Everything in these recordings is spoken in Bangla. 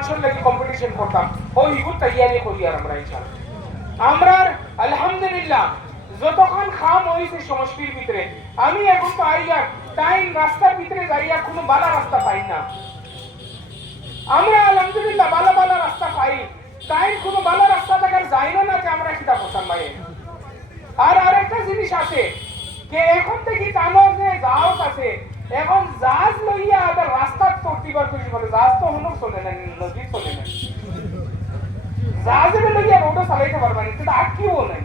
মানুষের লাগি কম্পিটিশন করতাম ও ইগুর তৈয়ারি করি আর আমরা ইনশাআল্লাহ আমরা আলহামদুলিল্লাহ যতক্ষণ খাম হয়েছে সমষ্টির ভিতরে আমি এখন তো আইয়া টাইম রাস্তার ভিতরে যাইয়া কোনো বালা রাস্তা পাই না আমরা আলহামদুলিল্লাহ বালা বালা রাস্তা পাই টাইম কোনো বালা রাস্তা দেখার যাই না যে আমরা খিতা করতাম ভাই আর আরেকটা জিনিস আছে যে এখন থেকে টানোর যে জাহাজ আছে এখন জাহাজ লইয়া আবার রাস্তা প্রতিবার করি বলে জাহাজ তো হলো চলে না নদী চলে না জাহাজের লইয়া রোডও চালাইতে পারবা না সেটা আটকিও নাই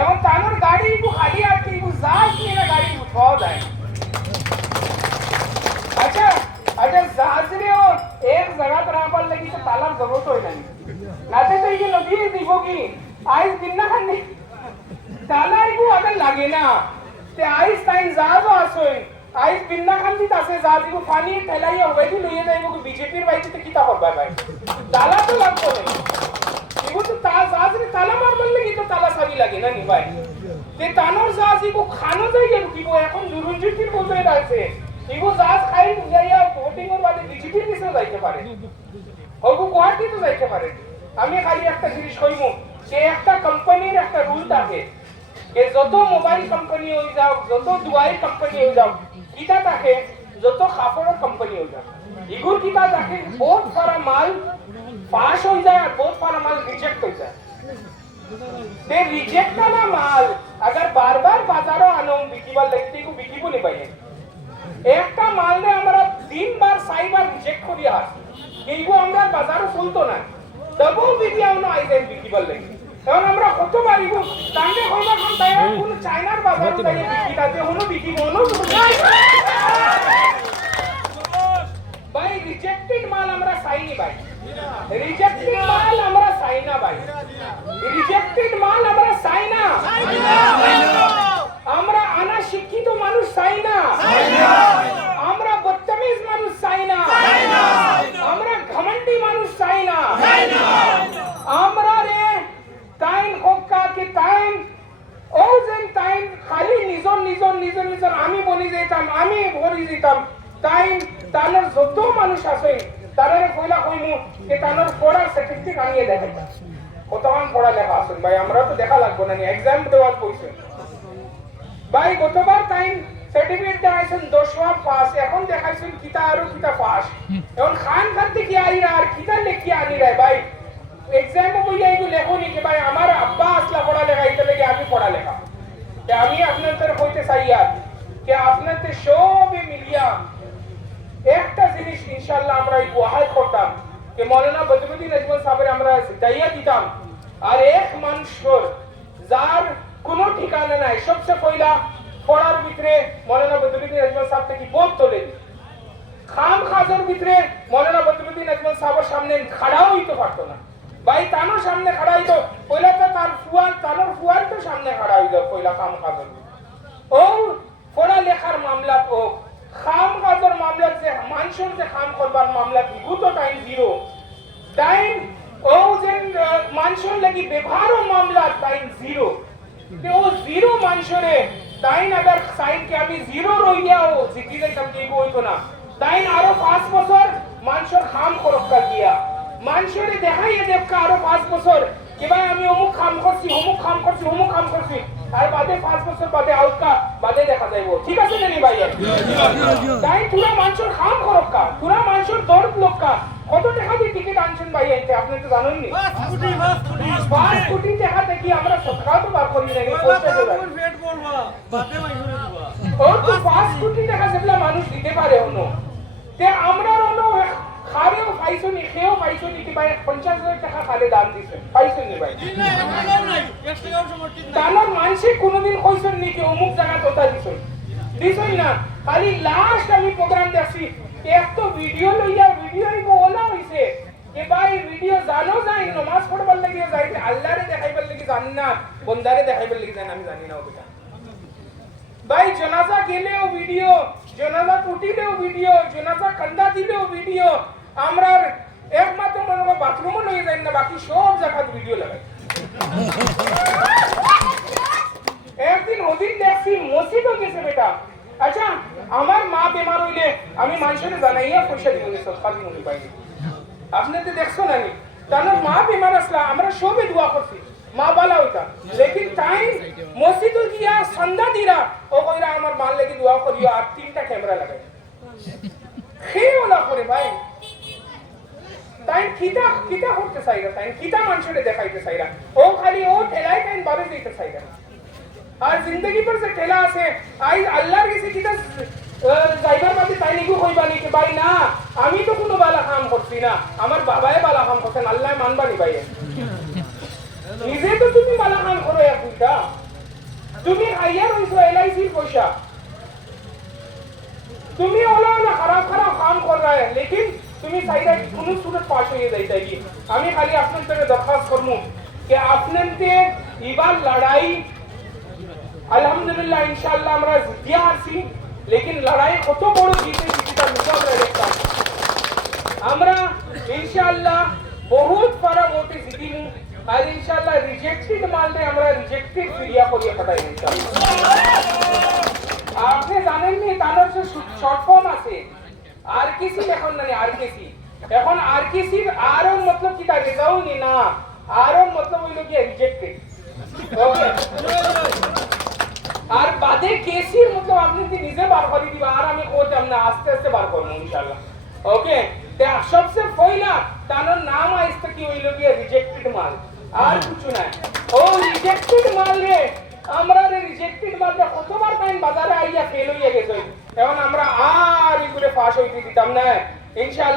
এখন টানোর গাড়ি একটু খালি আটকে একটু জাহাজ নিয়ে না গাড়ি উঠাও যায় আচ্ছা আচ্ছা জাহাজেও এক জায়গা রাখবার লাগি তো তালার জরুরত হয় না নাতে তো এই নদী দিব কি আইস দিন না খানি তালার কো আগে লাগে না তে আইস টাইম জাহাজও আসে আইস বিন্না খান্দিত আছে জাহাজ কো পানি ঠেলাইয়া ওইদি লইয়া যাইব কি বিজেপির বাইতে কিতা করবা ভাই তালা তো লাগবে না এগো তো জাহাজে তালা মারবার লাগি তো তালা চাবি লাগে না নি ভাই তে তানোর জাহাজ কো খানো যাইয়া রুকিব এখন দুরুনজিতির বলতে আছে এগো জাহাজ খাই যাইয়া ভোটিং এর বাদে বিজেপির কাছে যাইতে পারে ওগো গুয়াহাটি তো যাইতে পারে আমি খালি একটা জিনিস কইমু যে একটা কোম্পানির একটা রুল থাকে যে যত মোবাইল কোম্পানি হই যাও যত দুয়াই কোম্পানি হই যাও কিটা থাকে যত কাপড়ের কোম্পানি হই যাও ইগুর কিটা থাকে বহুত সারা মাল পাস হই যায় আর বহুত সারা মাল রিজেক্ট হই যায় তে রিজেক্ট না মাল अगर बार-बार बाजारों आनो बिकिबल लगती को बिकिबो नहीं पाए একটা মাল রে আমরা তিনবার সাইবার রিজেক্ট করি আর এইগো আমরা বাজারে ফুলতো না তবু বিকি আমরা আইতেন বিকিবল লাগি এখন আমরা কত মারিব তাঙ্গে হইবা কোন তাই কোন চায়নার বাজারে তাই বিকিটাতে হলো বিকিব হলো ভাই রিজেক্টেড মাল আমরা সাইনি ভাই রিজেক্টেড মাল আমরা সাইনা ভাই রিজেক্টেড মাল আমরা সাইনা আমরা আনা শিক্ষিত মানুষ সাইনা আমরা বদতমিজ মানুষ সাইনা আমরা ঘমন্ডি মানুষ সাইনা আমরা রে টাইম হক্কা কি টাইম ওজেন টাইম খালি নিজর আমি বলি যেতাম টাইম তানোর যত মানুষ আছে তারে কইলা কইমু যে তানোর পড়ার সার্টিফিকেট আনিয়ে দেখাই কতক্ষণ পড়া লেখা আছে ভাই আমরা তো দেখা লাগবে না এক্সাম দেওয়ার পয়সা ভাই গতবার টাইম সার্টিফিকেট দেখাইছেন 10বার পাস এখন দেখাইছেন কিতা আরো কিতা পাস এখন খান থেকে আইরা আর কিতা লেখি আনি রে ভাই এক্সাম বইয়া এগুলো লেখনি কি ভাই আমার আব্বা আসলা পড়া লেখা এটা লাগে আমি পড়া লেখা তে আমি আপনাদের কইতে চাই আর যে আপনাদের সবে মিলিয়া একটা জিনিস ইনশাআল্লাহ আমরা এই ওয়াহাদ করতাম যে মাওলানা বদরুদ্দিন আজমল সাহেবের আমরা দাইয়া দিতাম আর এক মানুষের যার কোনো ঠিকানা নাই সবচেয়ে পয়লা পড়ার ভিতরে মাওলানা বদরুদ্দিন আজমল সাহেব থেকে বোধ তোলে খাম খাজের ভিতরে মাওলানা বদরুদ্দিন আজমল সাহেবের সামনে খাড়াও হইতে পারতো না ভাই তানোর সামনে খাড়া হইতো পয়লা তো তানোর ফুয়ার তো সামনে খাড়া হইতো পয়লা খাম খাজের ও পড়া লেখার মামলা ও খাম খাজের মামলা যে মানুষের যে খাম করবার মামলা বিগত টাইম জিরো টাইম ও যে মানুষের লাগি ব্যবহারও মামলা টাইম জিরো তে ও জিরো মানুষরে টাইম আবার সাইড কে আমি জিরো রইয়া ও জিকি যাইতাম কি হইতো না টাইম আরো 5 বছর মানুষের খাম করক্কা গিয়া মানুষরে দেখাইয়া দেবকা আরো 5 বছর কি ভাই আমি অমুক খাম করছি আর বাদে 5 বছর বাদে আউটকা বাদে দেখা যাইবো ঠিক আছে না নি ভাই তাই পুরা মানুষের খাম করক্কা পুরা মানুষের দর্দ লোককা কত টাকা দিয়ে টিকিট আনছেন ভাই আইতে আপনি তো জানেন নি 5 কোটি টাকা দেখি আমরা সরকার তো বার করি না পৌঁছে দেব পেট বলবা বাদে মাইরে দিবা ও তো 5 কোটি টাকা যেগুলা মানুষ দিতে পারে হনো তে আমরা হনো খারেও পাইছনি খেও পাইছনি কি ভাই 50,000 টাকা খালে দান দিছে পাইছনি ভাই নাই নাই 1 টাকাও সমর্থন নাই তানোর মানুষে কোনোদিন কইছন নি কি অমুক জায়গা তোতা দিছই না খালি লাস্ট আমি প্রোগ্রাম দেখছি একটা ভিডিও লইয়া ভিডিওই গোলা হইছে যে ভাই ভিডিও জানো যাই নামাজ পড়বার লাগি যাই আল্লাহরে দেখাইবার লাগি জানি না বন্দারে দেখাইবার লাগি জানি আমি জানি না ওটা ভাই জানাজা গেলেও ভিডিও জানাজা টুটিলেও ভিডিও জানাজা কান্দা দিলেও ভিডিও আমরা একমাত্র মনে বাথরুমও লইয়ে যাই না বাকি সব জায়গায় ভিডিও লাগাই একদিন ওদিন দেখছি মসজিদও গেছে বেটা আচ্ছা আমার মা বেমার হইলে আমি মানুষের জানাইয়া পয়সা দিব সরকারি মনে পাইনি আপনি তো দেখছো না নি তার মা বিমার আসলা আমরা সবে দোয়া করছি মা বালা হইতা লেকিন টাইম মসজিদে গিয়া সন্ধ্যা দিরা ও কইরা আমার মাল লাগি দোয়া করিও আর 3টা ক্যামেরা লাগাই খেয়েও না করে ভাই তাই কিতা কিতা করতে চাইরা তাই কিতা মানুষের দেখাইতে চাইরা ও খালি ও ঠেলাই তাই বাবে দিতে চাইরা আর জিন্দগি পর যে ঠেলা আছে আই আল্লাহর কাছে কিতা যাইবার বাদে তাই নিগু কইবানি কি ভাই না আমি তো কোনো বালা কাম করছি না আমার বাবাই বালা কাম করছেন আল্লাহ মানবানি ভাই নিজে তো তুমি বালা কাম করো এক বুইটা তুমি আইয়া রইছো এলআইসির পয়সা তুমি ওলা না খারাপ খারাপ কাম কর रहा है लेकिन তুমি চাইরা কোন সুরত পাস হয়ে যাইতা কি আমি খালি আপনাদের দরখাস্ত করমু कि আপনাদের ইবার লড়াই আলহামদুলিল্লাহ ইনশাআল্লাহ আমরা জিতিয়া আছি लेकिन লড়াই কত বড় জিতে জিতটা মুকাবলা দেখতাম আমরা ইনশাআল্লাহ বহুত বড় ভোটে জিতিমু আর ইনশাআল্লাহ রিজেক্টেড মালরে আমরা রিজেক্টেড ফিরিয়া করিয়া পাঠাই ইনশাআল্লাহ আপনি জানেন নি তার যে শর্ট ফর্ম আছে আরকেসি এখন না আরকেসি এখন আরকেসির আরও মতলব কি থাকে যাওনি না আরও মতলব হইলো কি রিজেক্টেড ওকে আর বাদে কেসির মতলব আপনি কি নিজে বার করে দিবা আর আমি কইতাম না আস্তে আস্তে বার করব ইনশাআল্লাহ ওকে তে সবচেয়ে পয়লা তার নাম আইছে কি হইলো কি রিজেক্টেড মাল আর কিছু না ও রিজেক্টেড মাল রে আমরা রিজেক্টেড মালটা কতবার টাইম বাজারে আইয়া ফেল হইয়া গেছে এখন আমরা আর এগুলো ফাঁস হইতে দিতাম না ইনশাআল্লাহ